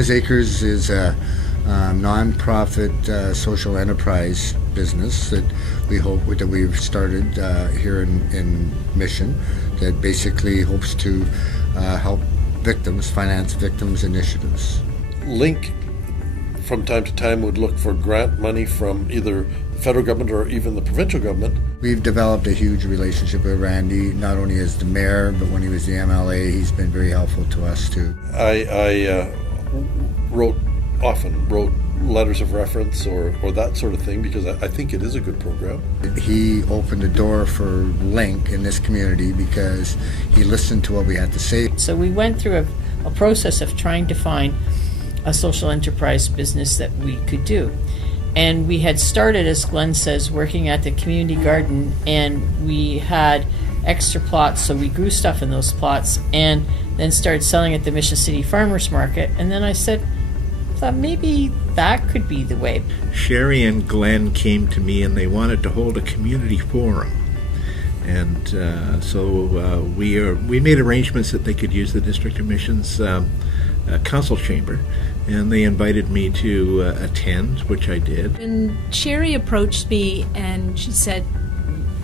Emma's Acres is a non-profit social enterprise business that we've started here in Mission, that basically hopes to help finance victims initiatives. L.I.N.C. from time to time would look for grant money from either the federal government or even the provincial government. We've developed a huge relationship with Randy, not only as the mayor, but when he was the MLA, he's been very helpful to us too. I often wrote letters of reference or that sort of thing, because I think it is a good program. He opened the door for L.I.N.C. in this community because he listened to what we had to say. So we went through a process of trying to find a social enterprise business that we could do. And we had started, as Glenn says, working at the community garden, and we had extra plots, so we grew stuff in those plots and then started selling at the Mission City Farmers Market. And then I thought maybe that could be the way. Sherry and Glenn came to me and they wanted to hold a community forum. And so we made arrangements that they could use the District of Mission's council chamber, and they invited me to attend, which I did. And Sherry approached me and she said,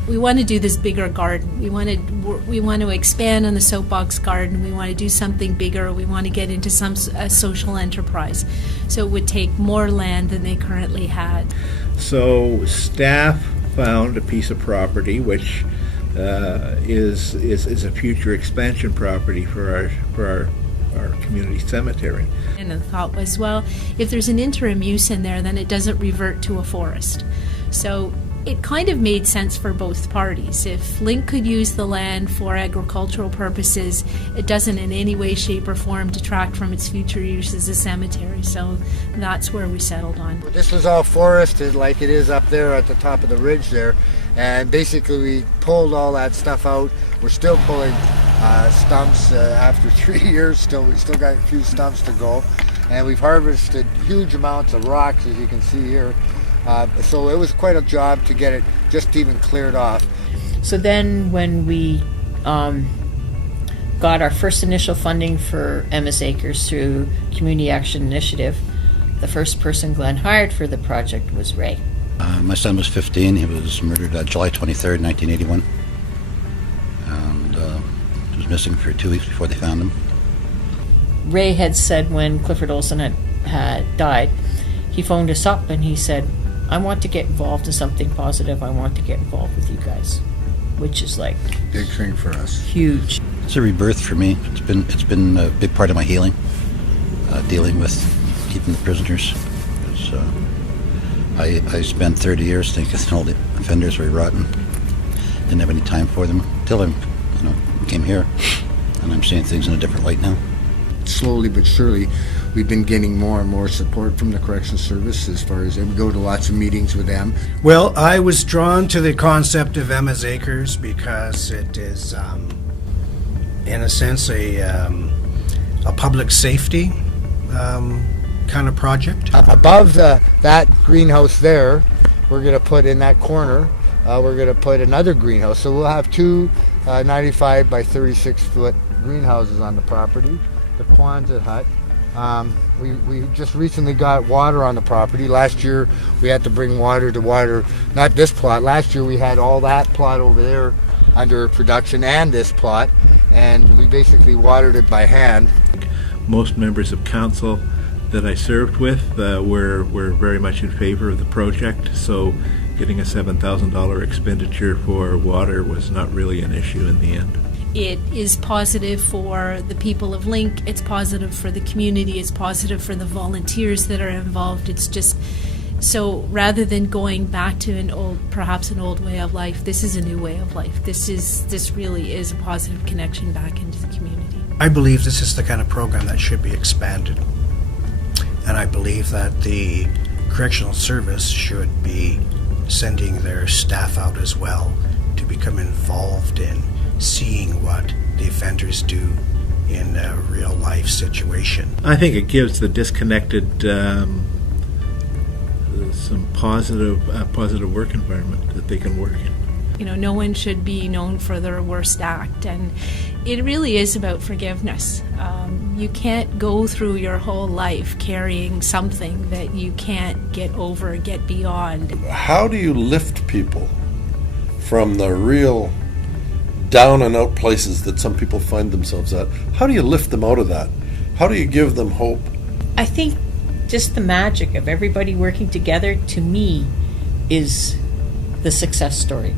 we want to do this bigger garden. We want to expand on the soapbox garden. We want to do something bigger. We want to get into some social enterprise. So it would take more land than they currently had. So staff found a piece of property which is a future expansion property for our community cemetery. And the thought was, well, if there's an interim use in there, then it doesn't revert to a forest. So it kind of made sense for both parties. If L.I.N.C. could use the land for agricultural purposes, it doesn't in any way, shape, or form detract from its future use as a cemetery. So that's where we settled on. This was all forested like it is up there at the top of the ridge there, and basically we pulled all that stuff out. We're still pulling stumps after 3 years. We still got a few stumps to go, and we've harvested huge amounts of rocks, as you can see here. So it was quite a job to get it just even cleared off. So then when we got our first initial funding for Emma's Acres through Community Action Initiative, the first person Glenn hired for the project was Ray. My son was 15. He was murdered July 23rd, 1981. And he was missing for 2 weeks before they found him. Ray had said when Clifford Olson had died, he phoned us up and he said, I want to get involved in something positive. I want to get involved with you guys, which is like big thing for us. Huge. It's a rebirth for me. It's been a big part of my healing, dealing with keeping the prisoners. I spent 30 years thinking all the offenders were rotten. Didn't have any time for them until I came here, and I'm seeing things in a different light now. Slowly but surely, we've been getting more and more support from the Corrections Service as far as we go to lots of meetings with them. Well, I was drawn to the concept of Emma's Acres because it is, in a sense, a public safety kind of project. Above that greenhouse there, we're going to put in that corner, we're going to put another greenhouse. So we'll have two 95 by 36 foot greenhouses on the property. The Quonset hut. We just recently got water on the property. Last year we had to bring water to water, not this plot. Last year we had all that plot over there under production and this plot, and we basically watered it by hand. Most members of council that I served with were very much in favor of the project, so getting a $7,000 expenditure for water was not really an issue in the end. It is positive for the people of L.I.N.C., it's positive for the community, it's positive for the volunteers that are involved. It's just, so rather than going back to perhaps an old way of life, this is a new way of life. This really is a positive connection back into the community. I believe this is the kind of program that should be expanded. And I believe that the Correctional Service should be sending their staff out as well to become involved in seeing what the offenders do in a real life situation. I think it gives the disconnected some positive work environment that they can work in. no one should be known for their worst act, and it really is about forgiveness. You can't go through your whole life carrying something that you can't get over, get beyond. How do you lift people from the real down and out places that some people find themselves at? How do you lift them out of that? How do you give them hope? I think just the magic of everybody working together, to me, is the success story.